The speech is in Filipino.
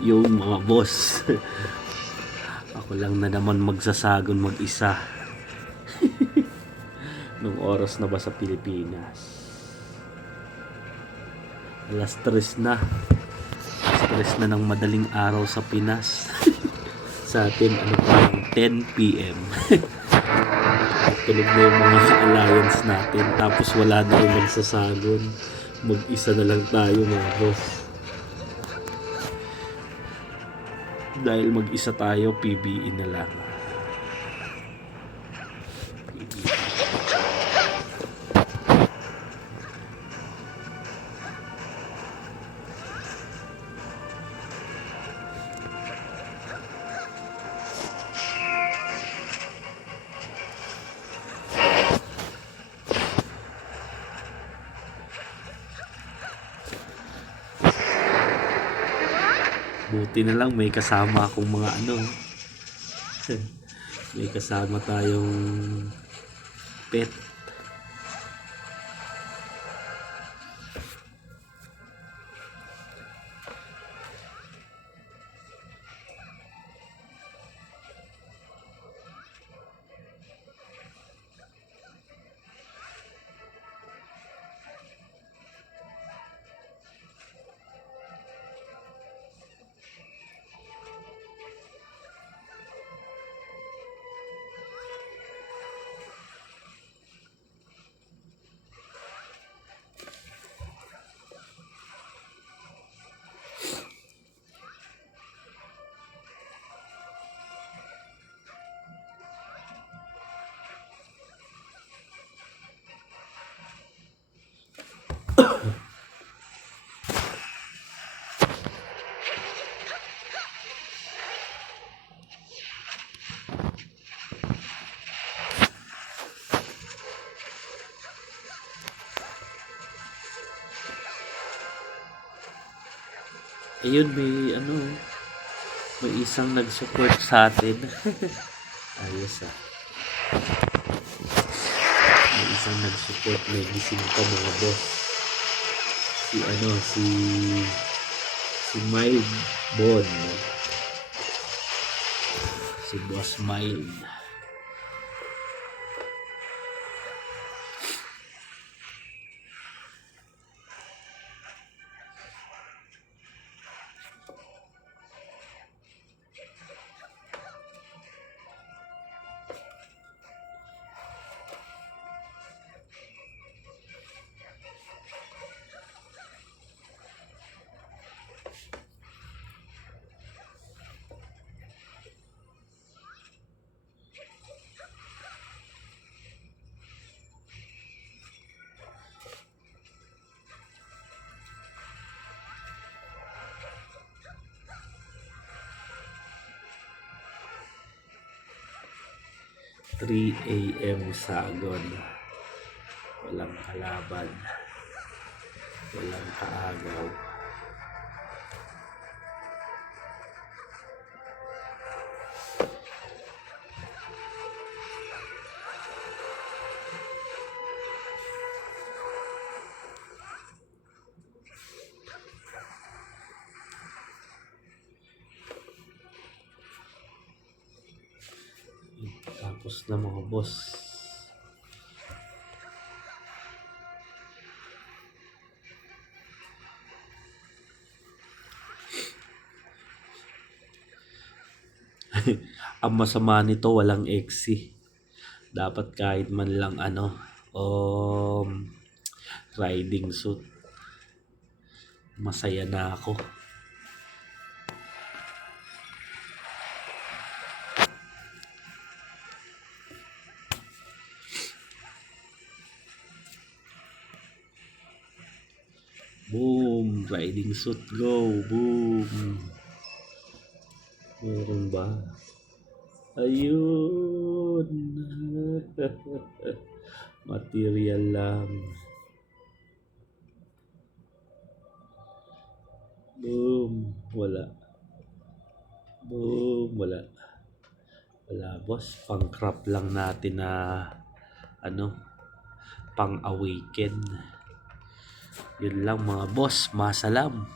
yung mga boss. Ako lang na naman magsasagon mag-isa. Nung oras na ba sa Pilipinas? Alas tres na. Stress na ng madaling araw sa Pinas. sa atin, ano pa lang, 10 p.m. Tulog na yung mga ka-alliance natin. Tapos wala na yung magsasagon. Mag-isa na lang tayo mga boss. Dahil mag-isa tayo, PBE na lang. Buti na lang may kasama akong mga ano. may kasama tayong pet. Ayun, may ano, may isang nag-support sa atin. Ayos ah. May isang nag-support, may gising pa mga boss. Si ano, si si Mild Bon. Si Boss Mild. Three a.m. Sagon. Walang kalaban. Walang kaagaw. Tapos na mga boss. Ang masama nito walang exi. Dapat kahit man lang ano, um, riding suit. Masaya na ako. Boom! Riding suit, go! Boom! Meron ba? Ayun! Material lang. Boom! Wala. Boom! Wala. Wala, boss. Pang crop lang natin na ano, pang awaken. Yun lang mga boss, masalam.